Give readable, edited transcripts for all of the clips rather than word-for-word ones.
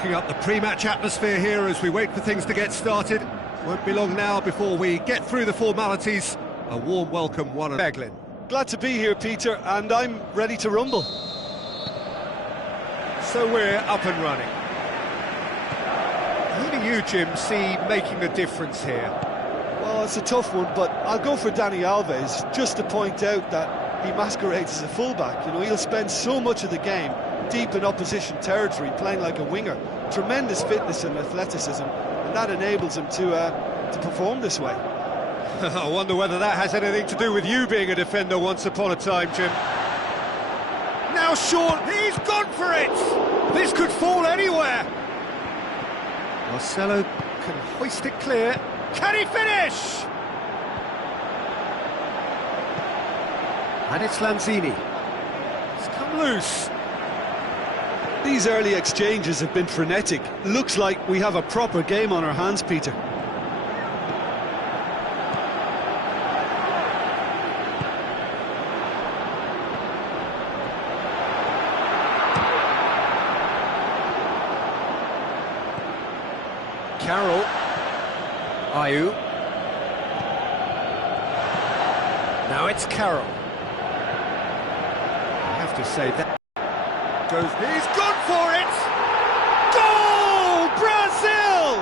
Looking up the pre-match atmosphere here as we wait for things to get started. Won't be long now before we get through the formalities. A warm welcome, one and Beglin. Glad to be here, Peter, and I'm ready to rumble. So we're up and running. Who do you, Jim, see making a difference here? Well, it's a tough one, but I'll go for Dani Alves, just to point out that he masquerades as a fullback. You know, he'll spend so much of the game deep in opposition territory, playing like a winger. Tremendous fitness and athleticism, and that enables him to perform this way. I wonder whether that has anything to do with you being a defender once upon a time, Jim. Now Sean, he's gone for it! This could fall anywhere! Marcelo can hoist it clear. Can he finish? And it's Lanzini. It's come loose. These early exchanges have been frenetic. Looks like we have a proper game on our hands, Peter. Carroll. Ayew. Now it's Carroll. I have to say that he's gone for it! Goal! Brazil!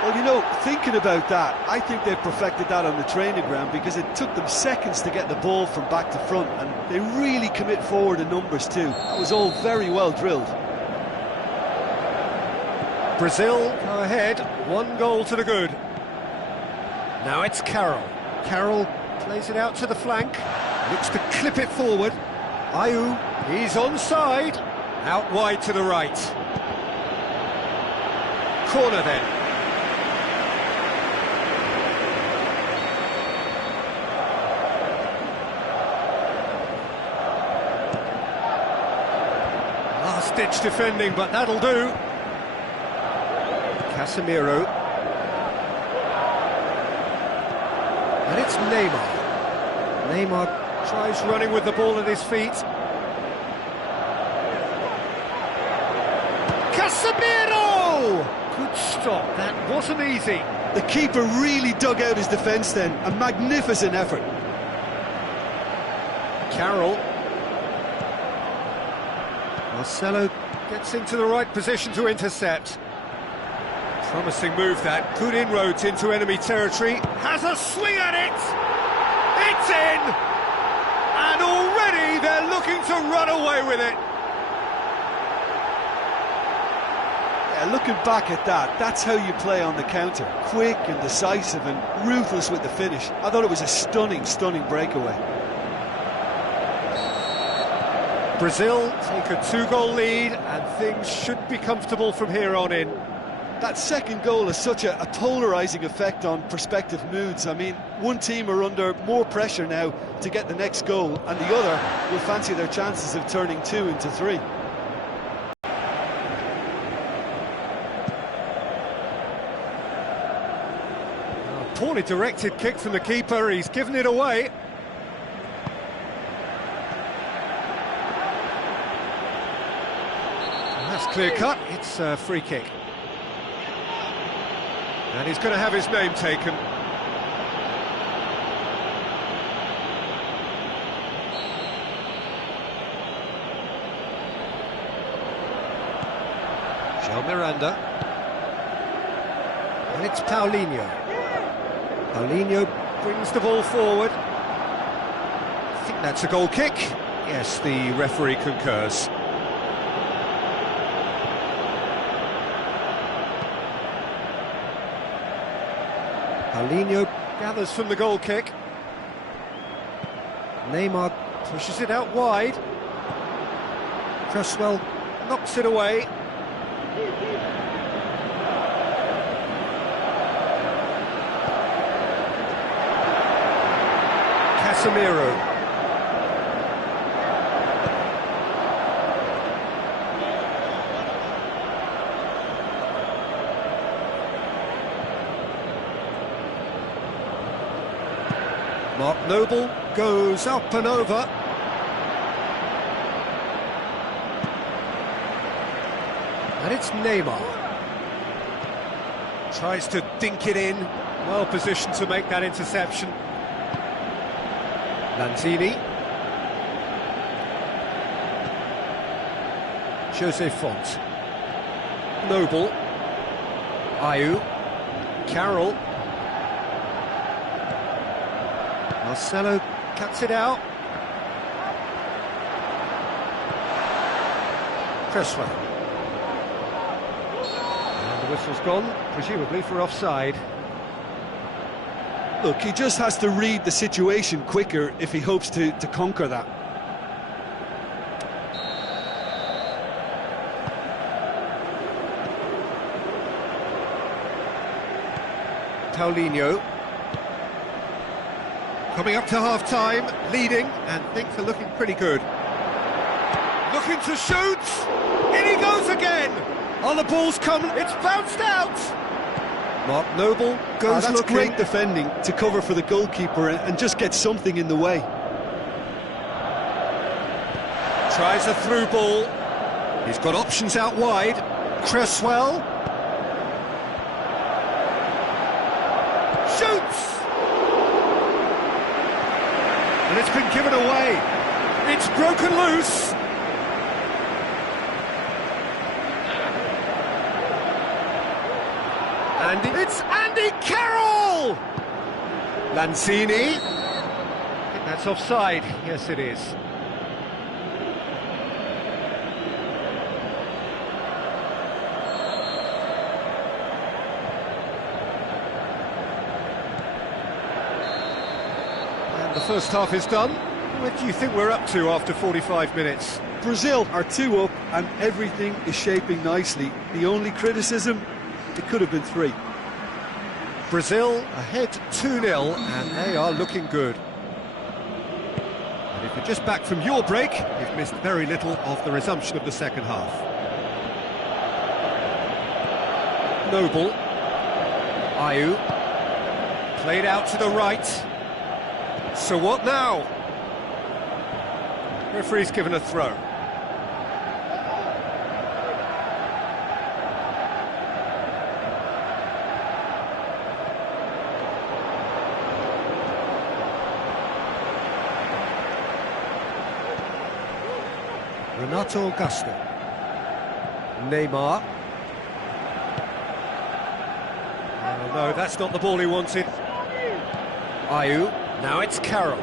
Well, you know, thinking about that, I think they've perfected that on the training ground, because it took them seconds to get the ball from back to front, and they really commit forward in numbers too. That was all very well drilled. Brazil go ahead, 1 goal to the good. Now it's Carroll. Carroll plays it out to the flank, looks to clip it forward. Ayew, he's onside, out wide to the right. Corner then. Last-ditch defending, but that'll do. Casemiro. And it's Neymar. Neymar tries running with the ball at his feet. Casemiro! Good stop, that wasn't easy. The keeper really dug out his defence then. A magnificent effort. Carroll. Marcelo gets into the right position to intercept. Promising move that, good inroads into enemy territory, has a swing at it! It's in! And already they're looking to run away with it! Yeah, looking back at that, that's how you play on the counter. Quick and decisive and ruthless with the finish. I thought it was a stunning, stunning breakaway. Brazil take a 2-goal lead and things should be comfortable from here on in. That second goal has such a polarising effect on prospective moods. I mean, one team are under more pressure now to get the next goal, and the other will fancy their chances of turning 2 into 3. A poorly directed kick from the keeper, he's given it away. And that's clear cut, it's a free kick. And he's going to have his name taken. João Miranda. And it's Paulinho. Paulinho brings the ball forward. I think that's a goal kick. Yes, the referee concurs. Paulinho gathers from the goal kick. Neymar pushes it out wide. Cresswell knocks it away. Casemiro. Mark Noble goes up and over. And it's Neymar. Tries to dink it in. Well positioned to make that interception. Lanzini. Jose Font. Noble. Ayew. Carroll. Marcelo cuts it out. Cresswell. And the whistle's gone, presumably for offside. Look, he just has to read the situation quicker if he hopes to conquer that. Paulinho. Coming up to half-time, leading, and things are looking pretty good. Looking to shoot! In he goes again! Oh, the ball's come, it's bounced out! Mark Noble goes that's looking. great defending to cover for the goalkeeper and just get something in the way. Tries a through ball. He's got options out wide. Cresswell. Shoots! And it's been given away. It's broken loose. And it's Andy Carroll! Lanzini. I think that's offside. Yes, it is. And the first half is done. What do you think we're up to after 45 minutes? Brazil are 2 up and everything is shaping nicely. The only criticism, it could have been 3. Brazil ahead 2-0 and they are looking good. And if you're just back from your break, you've missed very little of the resumption of the second half. Noble. Ayew. Played out to the right. So what now? Referee's given a throw. Renato Augusto. Neymar. Oh, no, that's not the ball he wanted. Ayew. Now it's Carroll.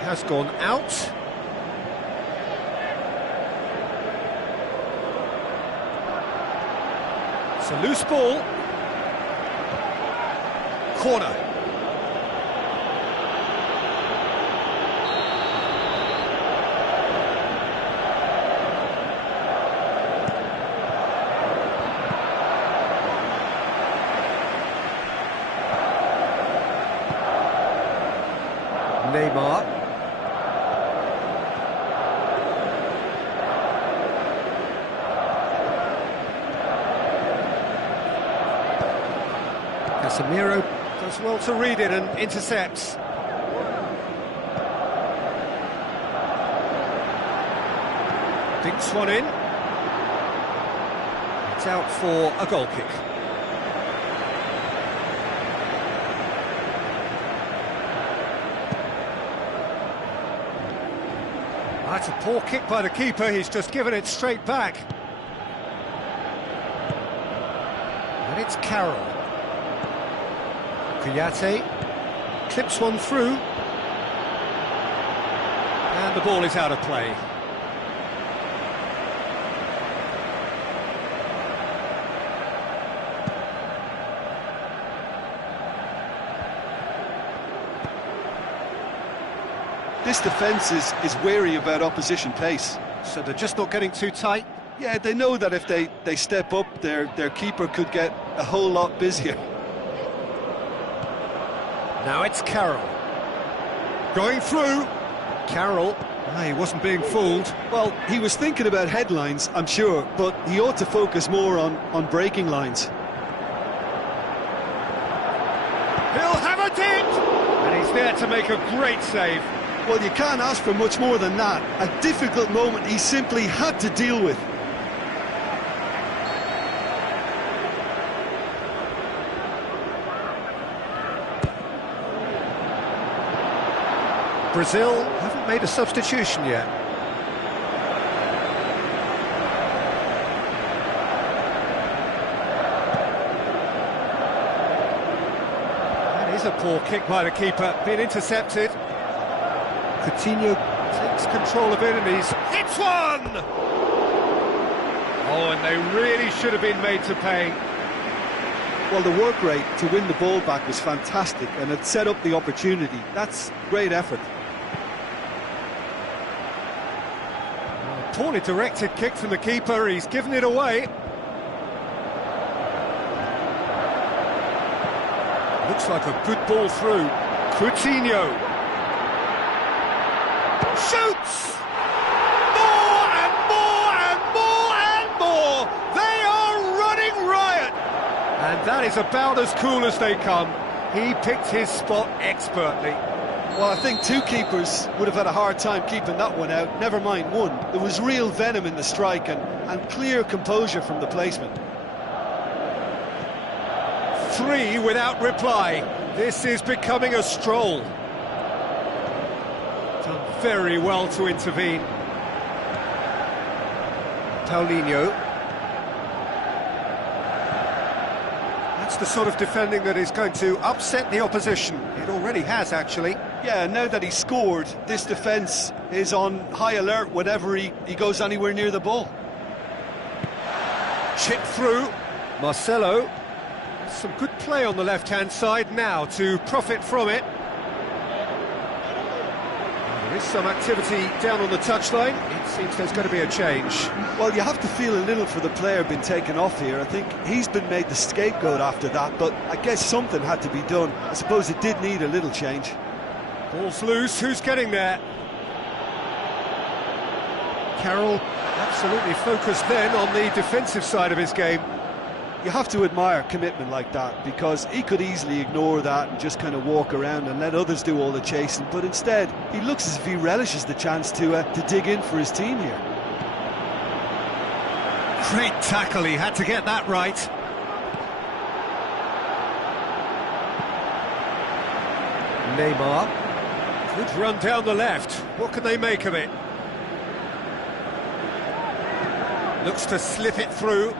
Has gone out. It's a loose ball. Corner. Neymar. Casemiro does well to read it and intercepts. Dinks one in. It's out for a goal kick. That's a poor kick by the keeper, he's just given it straight back. And it's Carroll. Kouyaté clips one through. And the ball is out of play. This defence is wary about opposition pace. So they're just not getting too tight? Yeah, they know that if they step up, their keeper could get a whole lot busier. Now it's Carroll. Going through. Carroll. He wasn't being fooled. Well, he was thinking about headlines, I'm sure, but he ought to focus more on breaking lines. He'll have a dip! And he's there to make a great save. Well, you can't ask for much more than that. A difficult moment he simply had to deal with. Brazil haven't made a substitution yet. That is a poor kick by the keeper, being intercepted. Coutinho takes control of it and he's hits one! Oh, and they really should have been made to pay. Well, the work rate to win the ball back was fantastic and it set up the opportunity. That's great effort. Poorly directed kick from the keeper, he's given it away. Looks like a good ball through. Coutinho shoots! More and more and more and more! They are running riot! And that is about as cool as they come. He picked his spot expertly. Well, I think two keepers would have had a hard time keeping that one out, never mind one. There was real venom in the strike and clear composure from the placement. 3 without reply. This is becoming a stroll. Done very well to intervene. Paulinho. That's the sort of defending that is going to upset the opposition. It already has, actually. Yeah, now that he's scored, this defence is on high alert whenever he goes anywhere near the ball. Chip through. Marcelo. Some good play on the left-hand side now to profit from it. There is some activity down on the touchline. It seems there's going to be a change. Well, you have to feel a little for the player being taken off here. I think he's been made the scapegoat after that, but I guess something had to be done. I suppose it did need a little change. Ball's loose, who's getting there? Carroll absolutely focused then on the defensive side of his game. You have to admire commitment like that, because he could easily ignore that and just kind of walk around and let others do all the chasing, but instead he looks as if he relishes the chance to dig in for his team here. Great tackle, he had to get that right. Neymar. Good run down the left. What can they make of it? Looks to slip it through.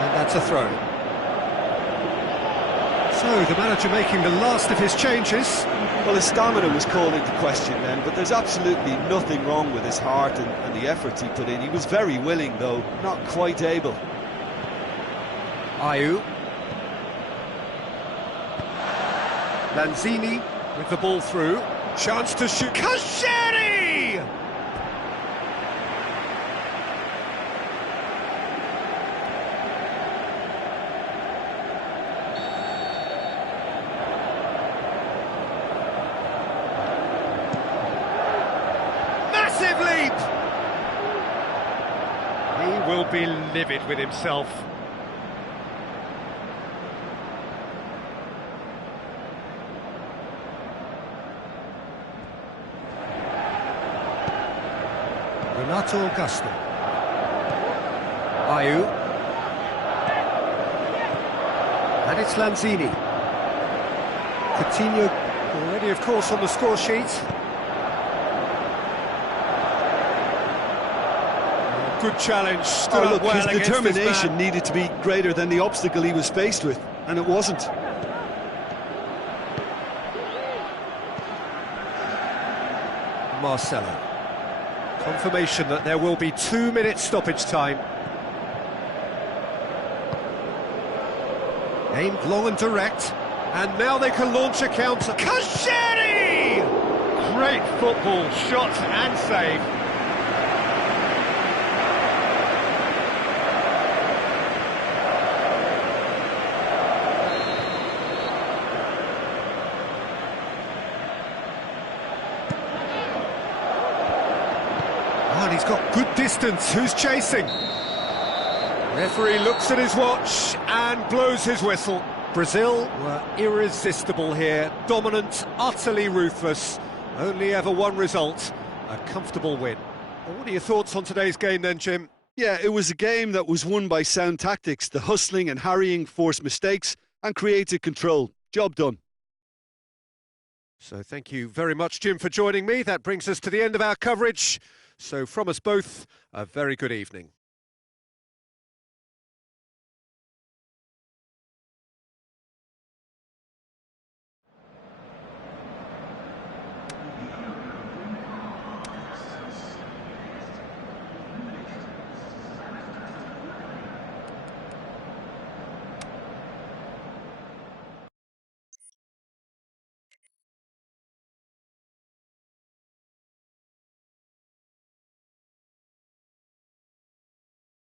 And that's a throw. So, the manager making the last of his changes. Well, his stamina was called into question then, but there's absolutely nothing wrong with his heart and the efforts he put in. He was very willing, though, not quite able. Ayew. Lanzini with the ball through. Chance to shoot. Kasheri! Massive leap! He will be livid with himself. Renato Augusto. Ayew. And it's Lanzini. Coutinho already, of course, on the score sheet. Good challenge. Stood up well his determination needed to be greater than the obstacle he was faced with, and it wasn't. Marcelo. Confirmation that there will be 2 minutes stoppage time. Aimed long and direct, and now they can launch a counter. Kasheri! Great football, shot and save. And he's got good distance. Who's chasing? Referee looks at his watch and blows his whistle. Brazil were irresistible here, dominant, utterly ruthless. Only ever one result, a comfortable win. Well, what are your thoughts on today's game then, Jim? Yeah, it was a game that was won by sound tactics. The hustling and harrying forced mistakes and created control. Job done. So thank you very much, Jim, for joining me. That brings us to the end of our coverage. So from us both, a very good evening.